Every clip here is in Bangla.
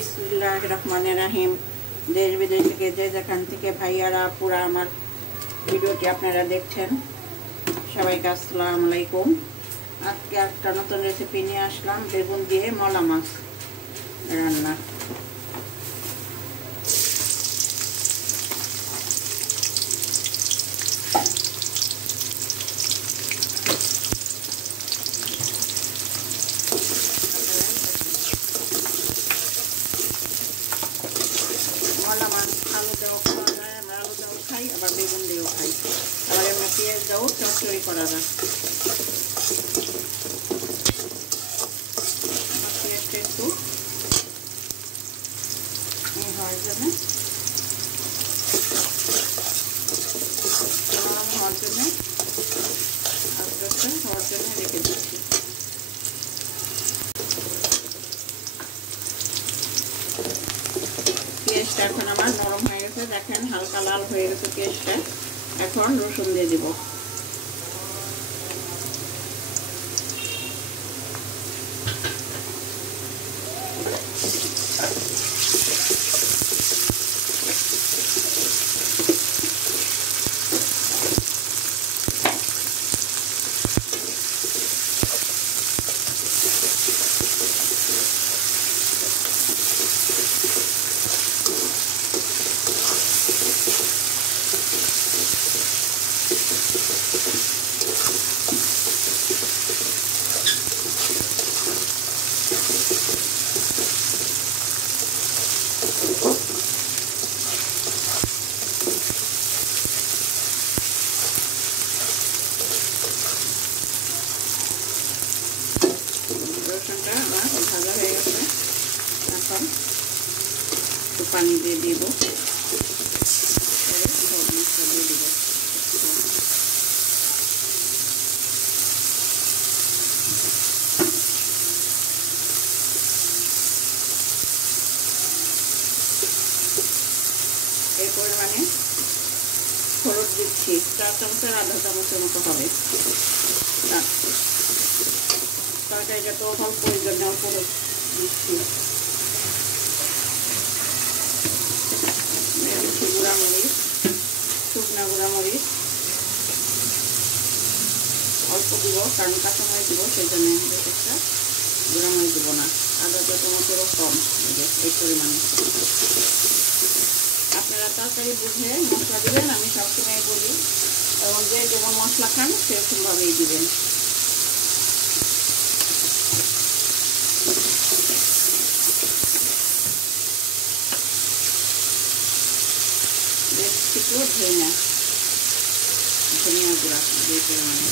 বিসমিল্লাহির রহমানির রহিম। দেশ বিদেশ থেকে যে যেখান থেকে ভাইয়ারা পুরা আমার ভিডিওটি আপনারা দেখছেন, সবাইকে আসসালামু আলাইকুম। আজকে একটা নতুন রেসিপি নিয়ে আসলাম, বেগুন দিয়ে মলা মাছ রান্না। মলা মাছ আলু দিয়েও খাওয়া যায়, আমরা আলু দিয়েও খাই, আবার বেগুন দিয়েও খাই, আবার এমনি পেঁয়াজ দিয়েও চচ্চড়ি করা যায়। পেঁয়াজটা একটু হওয়ার জন্য নরম হওয়ার জন্য আস্তে আস্তে হওয়ার জন্য রেখে দিচ্ছি। পেঁয়াজটা এখন আমার নরম হয়ে গেছে, দেখেন হালকা লাল হয়ে গেছে পেঁয়াজটা। এখন রসুন দিয়ে দিব। রসুনটা আমার ভাজা হয়ে গেছে, এখন একটু পানি দিয়ে দিব, সব মশলা দিয়ে দিব। এই পরিমাণে হলুদ দিচ্ছি, 4 চামচের আধা চামচের মতো হবে। তরকারিটা তো অল্প প্রয়োজন, অল্প দিচ্ছি। দিচ্ছি গুঁড়ামরিচ, শুকনা গুঁড়ামরিচ অল্প দিব, কারণ কাঁচামরিচ দিব, সেই জন্য একটা গুঁড়ামরিচ দিব না। আদা তো টমেটোরও কম, এই পরিমাণে। আপনারা তরকারি বুঝে মশলা দিবেন, আমি সবসময় বলি, এবং যে যেমন মশলা খান সেরকমভাবেই দিবেন। একটু ধনিয়া গুঁড়া দিয়ে পরিমাণে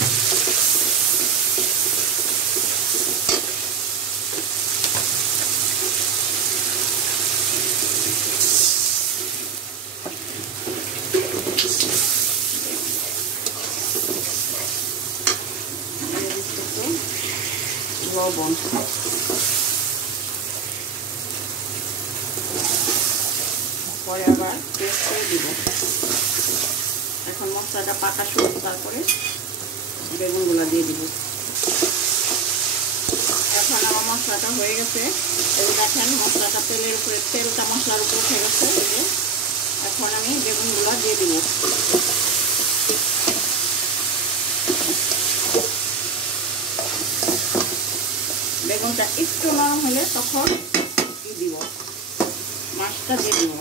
লবণ, পরে আবার পেস্ট করে দিব। এখন মশলাটা পাকা শুরু, তারপরে বেগুনগুলো দিয়ে দিব। এখন আমার মশলাটা হয়ে গেছে, এই দেখেন মশলাটা তেলের উপরে, তেলটা মশলার উপরে উঠে গেছে। এখন আমি বেগুনগুলো দিয়ে দিব। বেগুনটা একটু নরম হলে তখন দিয়ে দিব, মাছটা দিয়ে দিব।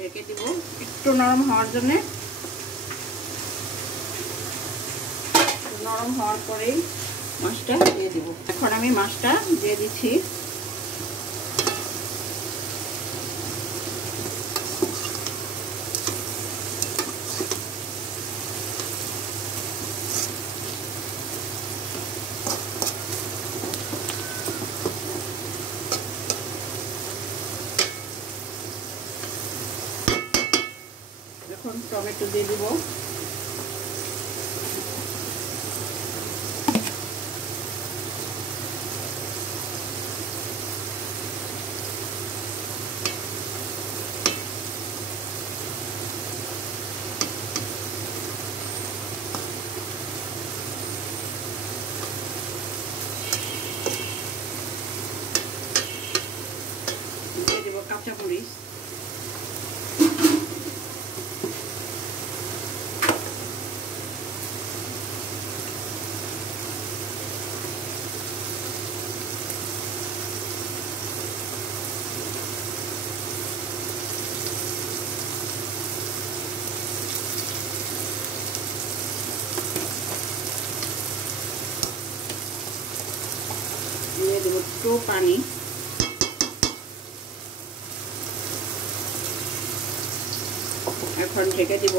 ঢেকে দিব একটু নরম হওয়ার জন্য। নরম হওয়ার পরেই মাছটা দিয়ে দিব। এখন আমি মাছটা দিয়ে দিচ্ছি। এখন টমেটো দিয়ে দিব। দিয়ে দিব কাঁচামরিচ। দিয়ে দেব একটু পানি। এখন ঢেকে দিব।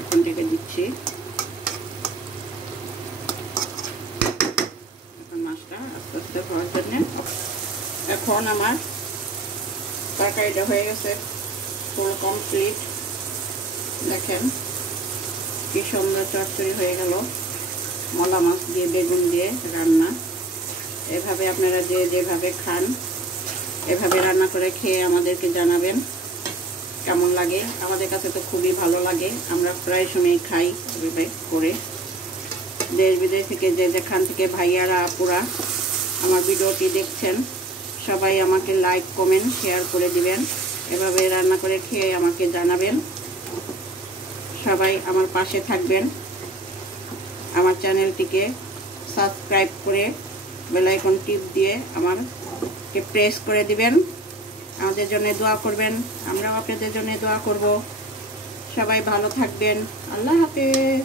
এখন ঢেকে দিচ্ছি। এখন মাছটা আস্তে আস্তে হওয়ার জন্য। এখন আমার তরকারিটা হয়ে গেছে ফুল কমপ্লিট। দেখেন কি সুন্দর চচ্চড়ি হয়ে গেল মলা মাছ দিয়ে বেগুন দিয়ে রান্না। এভাবে আপনারা যেভাবে খান এভাবে রান্না করে খেয়ে আমাদেরকে জানাবেন কেমন লাগে। আমাদের কাছে তো খুবই ভালো লাগে, আমরা প্রায় সময় খাই এভাবে করে। দেশ বিদেশ থেকে যেখান থেকে ভাইয়ারা আপুরা আমার ভিডিওটি দেখছেন সবাই আমাকে লাইক কমেন্ট শেয়ার করে দিবেন। এভাবে রান্না করে খেয়ে আমাকে জানাবেন। সবাই আমার পাশে থাকবেন। আমার চ্যানেলটিকে সাবস্ক্রাইব করে বেল আইকন টিপ দিয়ে আমাকে প্রেস করে দিবেন। আমাদের জন্য দোয়া করবেন, আমরাও আপনাদের জন্য দোয়া করব। সবাই ভালো থাকবেন। আল্লাহ হাফেজ।